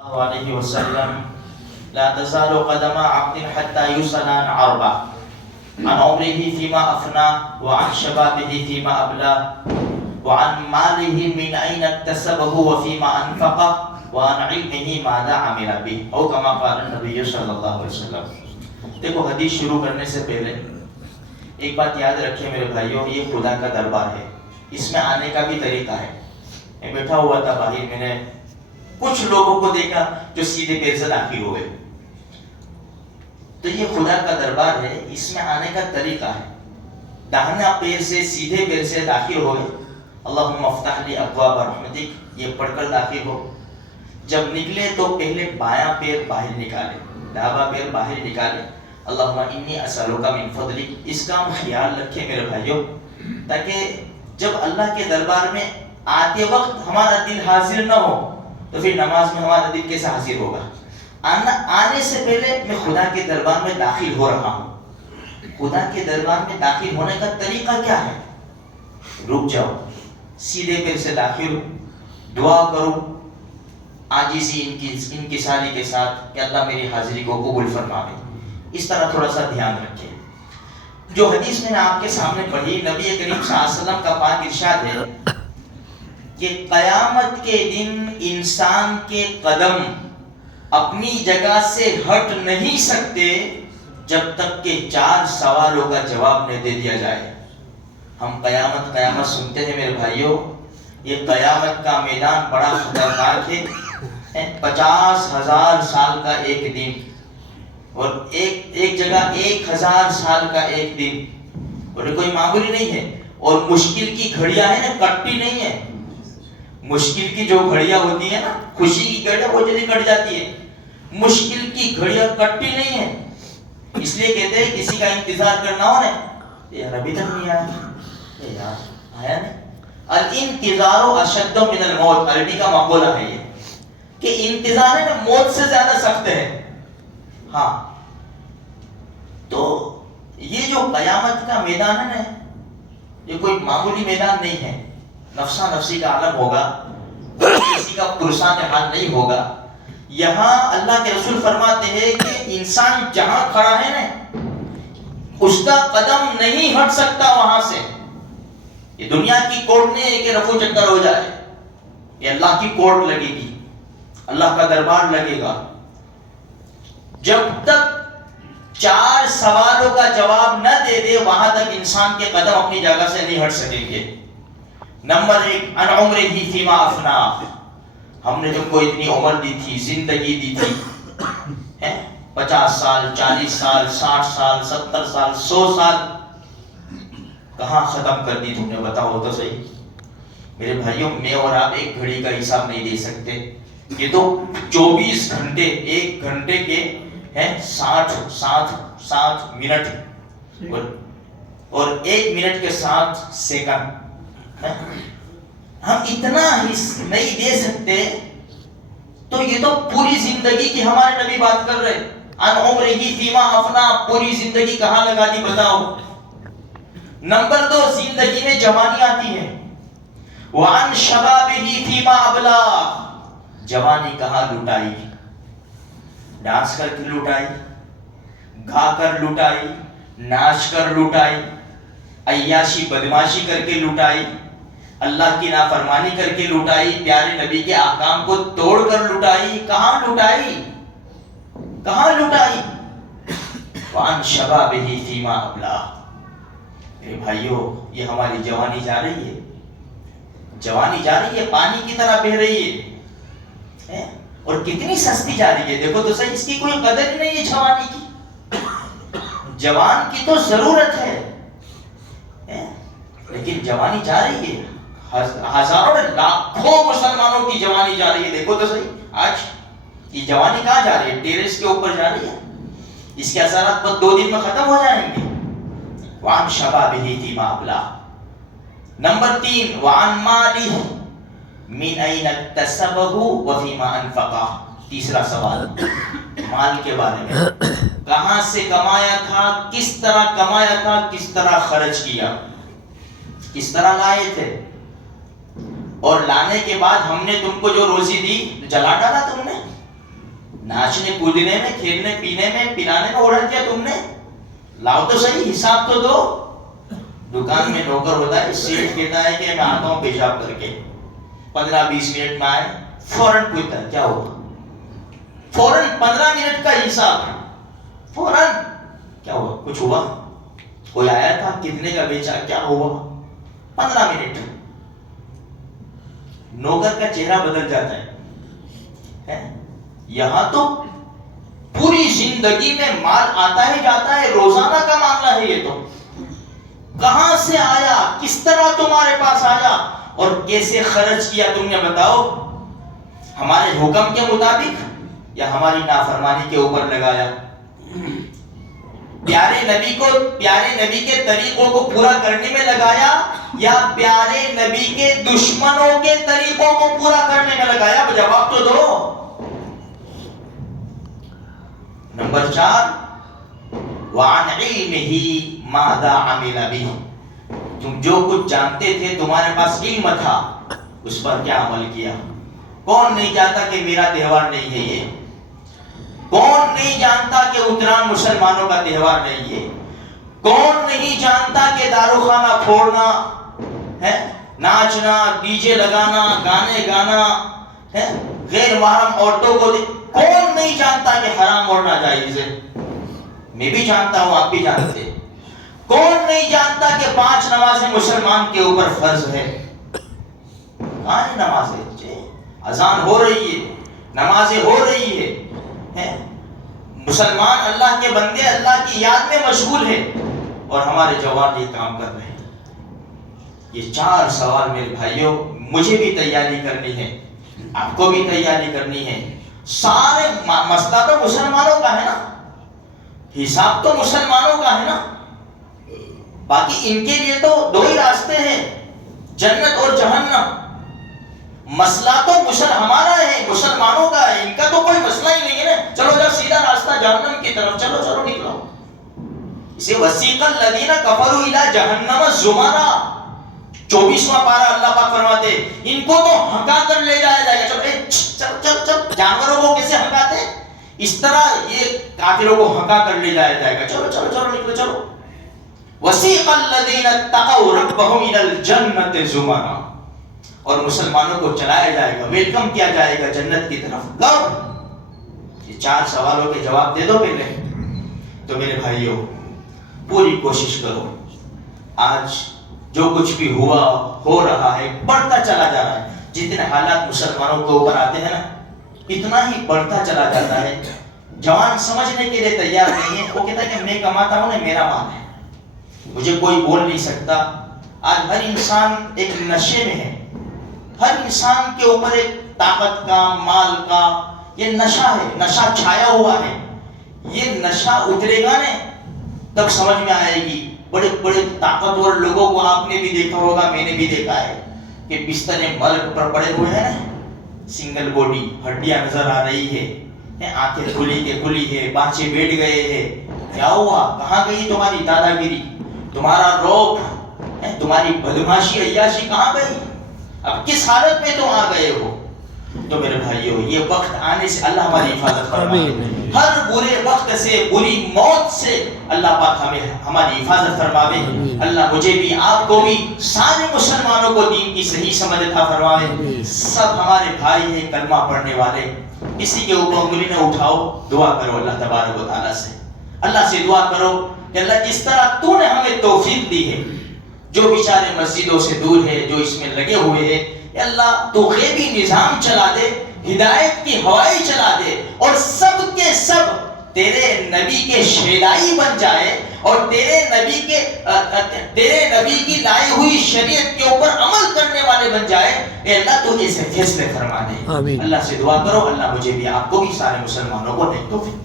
الله عليه وسلم لا تزال قدم عبد حتى يسأل عن أربع عن عمره فيما أفنى وعن شبابه فيما أبلى وعن ماله من أين اكتسبه وفيما أنفقه وعن علمه ماذا عمل به أو كما قال النبي صلی اللہ علیہ وسلم. دیکھو حدیث شروع کرنے سے پہلے ایک بات یاد رکھیں میرے بھائیوں، یہ خدا کا دربار ہے، اس میں آنے کا بھی طریقہ ہے. میں بیٹھا ہوا تھا باہر، میں نے کچھ لوگوں کو دیکھا جو سیدھے پیر سے داخل ہوئے. تو یہ خدا کا دربار ہے، اس میں آنے کا طریقہ ہے. داہنا پیر سے سیدھے پیر سے داخل ہوئے، اللہم افتح لی ابواب رحمتک، یہ پڑھ کر داخل ہو. جب نکلے تو پہلے بایاں پیر باہر نکالے، دابا پیر باہر نکالے، اللہم انی اسألک من فضلک. اس کا ہم خیال رکھیں میرے بھائیوں، تاکہ جب اللہ کے دربار میں آتے وقت ہمارا دل حاضر نہ ہو تو پھر نماز میں ہمارا دل کیسے حاضر ہوگا. آنے سے پہلے میں خدا کے دربار میں داخل ہو رہا ہوں. خدا کے دربار میں داخل ہونے کا طریقہ کیا ہے؟ رک جاؤ، سیدھے پیر سے داخل ہو، دعا کرو عاجزی انکساری کے ساتھ کہ اللہ میری حاضری کو قبول فرمائے. اس طرح تھوڑا سا دھیان رکھیں. جو حدیث میں نے آپ کے سامنے پڑھی، نبی کریم صلی اللہ علیہ وسلم کا پاک ارشاد ہے کہ قیامت کے دن انسان کے قدم اپنی جگہ سے ہٹ نہیں سکتے جب تک کہ 4 سوالوں کا جواب نہ دے دیا جائے. ہم قیامت سنتے ہیں میرے بھائیوں، یہ قیامت کا میدان بڑا خطرناک ہے. 50,000 سال کا ایک دن، اور ایک جگہ 1,000 سال کا ایک دن، اور کوئی معمولی نہیں ہے. اور مشکل کی گھڑیاں ہیں نا، کٹتی نہیں ہے. مشکل کی جو گھڑیاں ہوتی ہیں نا، خوشی کی گھڑیاں وہ جلدی کٹ جاتی ہے، مشکل کی گھڑیاں کٹتی نہیں ہے. اس لیے کہتے ہیں کسی کا انتظار کرنا ہو نا، یار ابھی تک نہیں آیا، یار آیا نہیں. الانتظار اشد من الموت، عربی کا مقولہ ہے یہ کہ انتظار ہے نا موت سے زیادہ سخت ہے. ہاں، تو یہ جو قیامت کا میدان ہے نا، یہ کوئی معمولی میدان نہیں ہے. نفسا نفسی کا عالم ہوگا، کسی کا پرسان حال نہیں ہوگا. یہاں اللہ کے رسول فرماتے ہیں کہ انسان جہاں کھڑا ہے نا، اس کا قدم نہیں ہٹ سکتا وہاں سے. یہ دنیا کی کورٹ نہیں ہے کہ رفو چکر ہو جائے، یہ اللہ کی کورٹ لگے گی، اللہ کا دربار لگے گا. جب تک 4 سوالوں کا جواب نہ دے دے، وہاں تک انسان کے قدم اپنی جگہ سے نہیں ہٹ سکیں گے. نمبر 1، ان عمرہ فیما افنا، ہم نے تم کو اتنی عمر دی تھی، زندگی دی تھی، 50 سال، 40 سال، 60 سال، 70 سال، 100 سال، کہاں ختم کر دی تم نے؟ بتاؤ تو صحیح میرے بھائیوں. میں اور آپ ایک گھڑی کا حساب نہیں دے سکتے. یہ تو 24 گھنٹے، ایک گھنٹے کے 60 منٹ، اور ایک منٹ کے 7 سیکنڈ. ہم اتنا نہیں دے سکتے، تو یہ تو پوری زندگی کی ہمارے نبی بات کر رہے. ان عمرہ فیما افنا، پوری زندگی کہاں لگا دی بتاؤ. نمبر 2، زندگی میں جوانی آتی ہے. وعن شبابہ فیما ابلا، جوانی کہاں لٹائی؟ ڈانس کر کے لٹائی، گا کر لٹائی، ناچ کر لٹائی، عیاشی بدماشی کر کے لٹائی، اللہ کی نافرمانی کر کے لٹائی، پیارے نبی کے احکام کو توڑ کر لٹائی. کہاں لٹائی؟ کہاں لٹائی؟ وعن شبابہ فیما ابلا. میرے بھائیوں، یہ ہماری جوانی جا رہی ہے، جوانی جا رہی ہے، پانی کی طرح بہ رہی ہے، اور کتنی سستی جا رہی ہے. دیکھو تو صحیح، اس کی کوئی قدر ہی نہیں ہے جوانی کی. جوان کی تو ضرورت ہے، لیکن جوانی جا رہی ہے. ہزاروں لاکھوں مسلمانوں کی جوانی جا رہی ہے. دیکھو تو صحیح، آج یہ جوانی کہاں جا رہی ہے؟ ٹیرس کے اوپر جا رہی ہے. اس کے اثرات بس 2 دن میں ختم ہو جائیں گے. وعن شبابہ فیما ابلا. نمبر 3، وعن مالہ من این اکتسبہ وفیما انفقہ. تیسرا سوال مال کے بارے میں، کہاں سے کمایا تھا، کس طرح کمایا تھا، کس طرح خرچ کیا، کس طرح لائے تھے. اور لانے کے بعد ہم نے تم کو جو روزی دی جلا ڈالا تم نے. नाचने कूदने में, खेलने पीने में, पिलाने में उड़ा दिया तुमने। लाओ तो सही, हिसाब तो दो। दुकान में नौकर होता है, सेठ कहता है कि मैं आता हूँ पेशाब करके, 15-20 मिनट में आए, फौरन पूछता है क्या हुआ, फौरन 15 मिनट का हिसाब, फौरन क्या हुआ, कुछ हुआ, कोई आया था, कितने का बेचा, क्या हुआ, 15 मिनट। नौकर का चेहरा बदल जाता है? यहां तो पूरी जिंदगी में माल आता है जाता है, रोजाना का मामला है ये। तो कहां से आया, किस तरह तुम्हारे पास आया और कैसे खर्च किया तुमने, बताओ। हमारे हुक्म के मुताबिक या हमारी नाफरमानी के ऊपर लगाया? प्यारे नबी के तरीकों को पूरा करने में लगाया या प्यारे नबी के दुश्मनों के तरीकों को पूरा करने में लगाया? जवाब तो दो। नंबर 4, वान इल्मिही मादा अमिला बिही, तुम जो कुछ जानते थे, तुम्हारे पास इल्म था, उस पर क्या अमल किया? कौन नहीं जानता कि मेरा त्योहार नहीं है ये? कौन नहीं जानता कि उत्तरायण मुसलमानों का त्योहार नहीं है? कौन नहीं जानता कि दारूखाना फोड़ना है, नाचना, डीजे लगाना, गाने गाना है, गैर महरम औरतों को कौन नहीं जानता कि हराम और नाजायज है? मैं भी जानता हूं, आप भी जानते हैं। कौन नहीं जानता कि 5 नमाजें मुसलमान के ऊपर फर्ज है? कहां है नमाजें? अजान हो रही है, नमाजें हो रही है? मुसलमान अल्लाह के बंदे अल्लाह की याद में मशगूल है और हमारे जवान ये काम कर रहे हैं। ये 4 सवाल मेरे भाइयों, मुझे भी तैयारी करनी है, आपको भी तैयारी करनी है। सारे मसला तो मुसलमानों का है ना, हिसाब तो मुसलमानों का है ना, बाकी इनके लिए तो 2 ही रास्ते हैं, जन्नत और जहन्नम। मसला तो हमारा है, मुसलमानों का है, इनका तो कोई मसला ही नहीं है ना। चलो जब सीधा रास्ता जहन्नम की तरफ, चलो निकलो। इसे वसीक़ल लदीना कफरू इला जहन्नम ज़ुमरा, 24वां पारा अल्लाह पाक फरमाते, इनको तो हंका कर ले जाया जाएगा। चल जानवरों को कैसे हंकाते, इस तरह ये काफिरों को हंका कर ले जाया जाएगा। चलो निकलो, चलो। वसीक़ल लदीना तक़ौ रब्बहुम इलल जन्नति ज़ुमरा, और मुसलमानों को चलाया जाएगा, वेलकम किया जाएगा जन्नत की तरफ। कब? ये 4 सवालों के जवाब दे दो पहले। तो मेरे भाइयों, पूरी कोशिश करो, आज जो कुछ भी हुआ, हो रहा है, बढ़ता चला जा रहा है। जितने हालात मुसलमानों के ऊपर आते हैं ना, इतना ही बढ़ता चला जाता है। जवान समझने के लिए तैयार नहीं है, वो कहता है कि मैं कमाता हूं ना, मेरा माल है, मुझे कोई बोल नहीं सकता। आज हर इंसान एक नशे में है, हर इंसान के ऊपर एक ताकत का, माल का ये नशा है, नशा छाया हुआ है। ये नशा उतरेगा ने तब समझ में आएगी। बड़े बड़े ताकतवर लोगों को आपने भी देखा होगा, मैंने भी देखा है कि बिस्तरे मलक पर पड़े हुए हैं, सिंगल बॉडी, हड्डियां नजर आ रही है, आंखें खुली के खुली है, बाँचे बैठ गए हैं। क्या हुआ? कहाँ गई तुम्हारी दादागिरी, तुम्हारा रौब, तुम्हारी बदमाशी, अय्याशी कहाँ गई? अब किस हालत में तुम आ गए हो? तो मेरे भाइयों, ये वक्त आने से अल्लाह हमारी हिफाजत फरमाए, हर बुरे वक्त से, बुरी मौत से अल्लाह पाक हमारी हिफाजत फरमावे। अल्लाह मुझे भी, आपको भी, सारे मुसलमानों को दीन की सही समझ अता फरमावे। सब हमारे भाई हैं कलमा पढ़ने वाले, किसी के ऊपर उंगली न उठाओ, दुआ करो अल्लाह तबारक व तआला से। अल्लाह से दुआ करो कि अल्लाह जिस तरह तूने हमें तौफीक दी है, जो बेचारे मस्जिदों से दूर है, जो इसमें लगे हुए हैं, अल्लाह तू गैबी निजाम चला दे, हिदायत की हवाएं चला दे और सब के सब तेरे नबी के शेदाई बन जाए और तेरे नबी की लाई हुई शरीयत के ऊपर अमल करने वाले बन जाए। अल्लाह तू ऐसे फैसले फरमा दे। अल्लाह से दुआ करो, अल्लाह मुझे भी, आपको भी, सारे मुसलमानों को नेक तौफीक